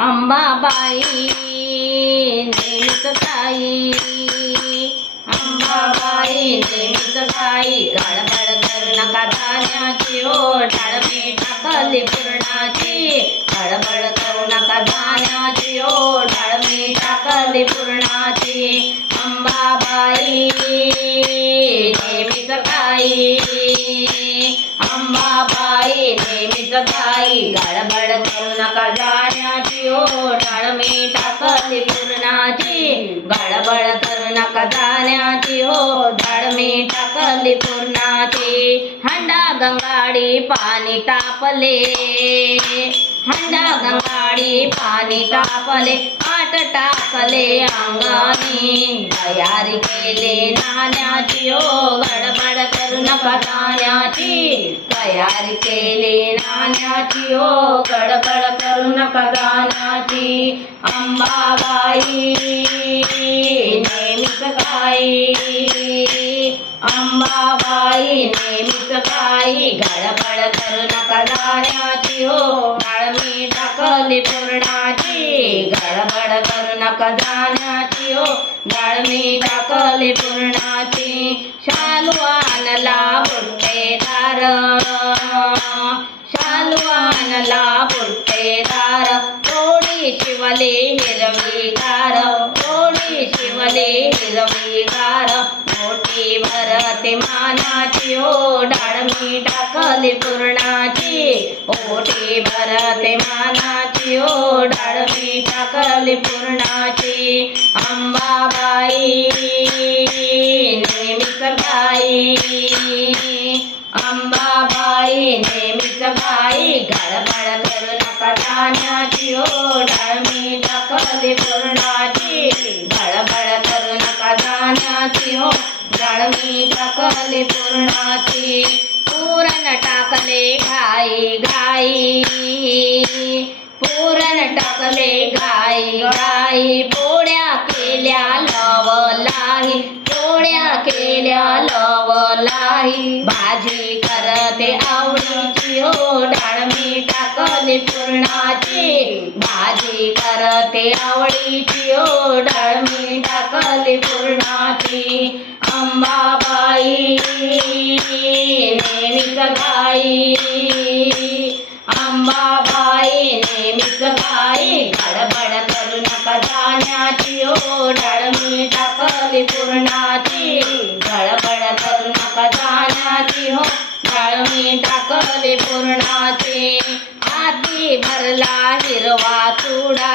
अंबाबाई नेहमीच ताई, अंबाबाई नेहमीच ताई. गडबड करू नका धान्याची हो, डाळमी टाकली पुरणाची. गडबड करू नका धान्याची हो, डाळमी टाकली पुरणाची. अंबाबाई नेहमीच ताई, अंबाबाई नेहमीच ताई. गडबड करू नका धान्याची हो, डाळमी टाकली पुरणाची. गडबड करू नका धान्याची हो, डाळमी टाकली पुरणाची. हंडा गंगाडी पाणी तापले, हंडा गंगाडी पाणी तापले. आट टाकले अंगानी, तयारी केले नाण्याची हो. गडबड करू नका धान्याची, तयारी केली नाण्याची हो. गडबड करू नका धान्याची. अंबाबाई नेहमीच गाई, अंबाबाई नेहमीच गाई. गडबड करू नका धान्याची हो, डाळमी टाकली पुरणाची. गडबड करू नका धान्याची हो, डाळमी टाकली पुरणाची. शालू आणला बुट्टेदार, शालू आणला बुट्टेदार. थोडी शिवले हिरवीगार, थोडी शिवले हिरवीगार. मोठी भरते मानाची हो, डाळमी टाकली पुरणाची. ओठी भरते मानाची हो, डाळमी टाकली पुरणाची. अंबाबाई नेहमीच गाई, अंबाबाई नेहमीच गाई. गडबड करू नका धान्याची हो, डाळमी टाकली पुरणाची. गडबड करू नका धान्याची हो, डाळमी टाकली पुरणाची. पुरण टाकले घाई घाई, पुरण टाकले घाई घाई. पोळ्या केल्या लवलाही, पोळ्या केल्या लवलाही. भाजी करते आवडीची हो, डाळमी टाकली पुरणाची. भाजी करते आवडीची हो, डाळमी टाकली पुरणाची. अंबाबाई नेहमीच गाई, अंबाबाई नेहमीच गाई. गडबड करू नका धान्याची हो, डाळमी टाकली पुरणाची. गडबड करू नका धान्याची हो, डाळमी टाकली पुरणाची. हाती भरला हिरवा चुडा,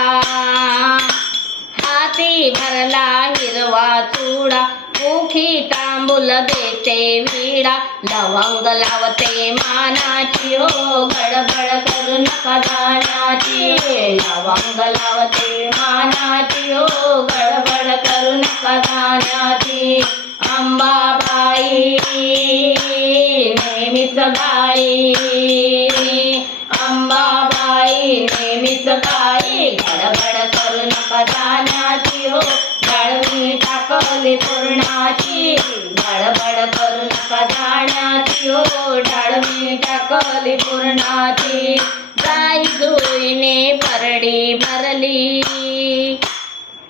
हाती भरला हिरवा चुडा. मुखी तांबूल देते विडा, लवंग लावते मानाची हो. गडबड करू नका धान्याची, लवंग लावते मानाची हो. गडबड करू नका धान्याची. अंबाबाई नेहमीच गाई, अंबाबाई नेहमीच गाई. गडबड करू नका धान्याची हो, डाळमी टाकली पुरणाची. गडबड करू नका धान्याची हो, डाळमी टाकली पुरणाची. गाई जुईने परडी भरली,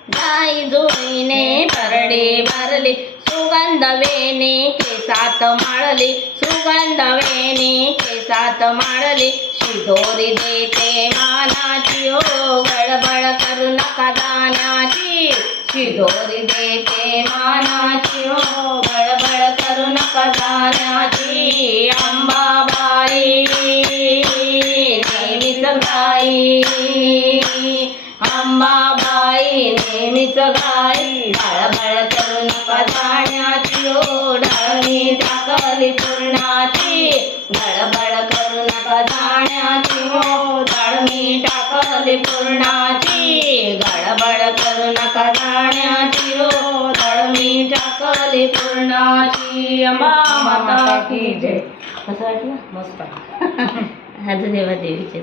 गाई जुईने परडी भरली. सुगंध वेणी केसात माळली, सुगंध वेणी केसात माळली. शिदोरी देते मानाची हो, गडबड करू नका धान्याची. शिदोरी देते मानाची हो, गडबड करू नका धान्याची. अंबाबाई नेहमीच गाई, अंबाबाई नेहमीच गाई. गडबड करू नका धान्याची हो, डाळमी टाकली पुरणाची. गडबड करू नका धान्याची हो, डाळमी टाकली पुरणाची. गडबड करू नका धान्याची हो, डाळमी टाकली पुरणाची. अंबा माता की जय. कसं वाटलं? मस्त. अजून देवा देवीचे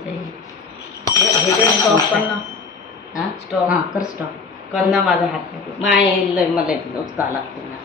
स्टॉप पण ना, हां स्टॉप, हां कर स्टॉप कर ना. माझा हात माय मला उचका लागतो ना.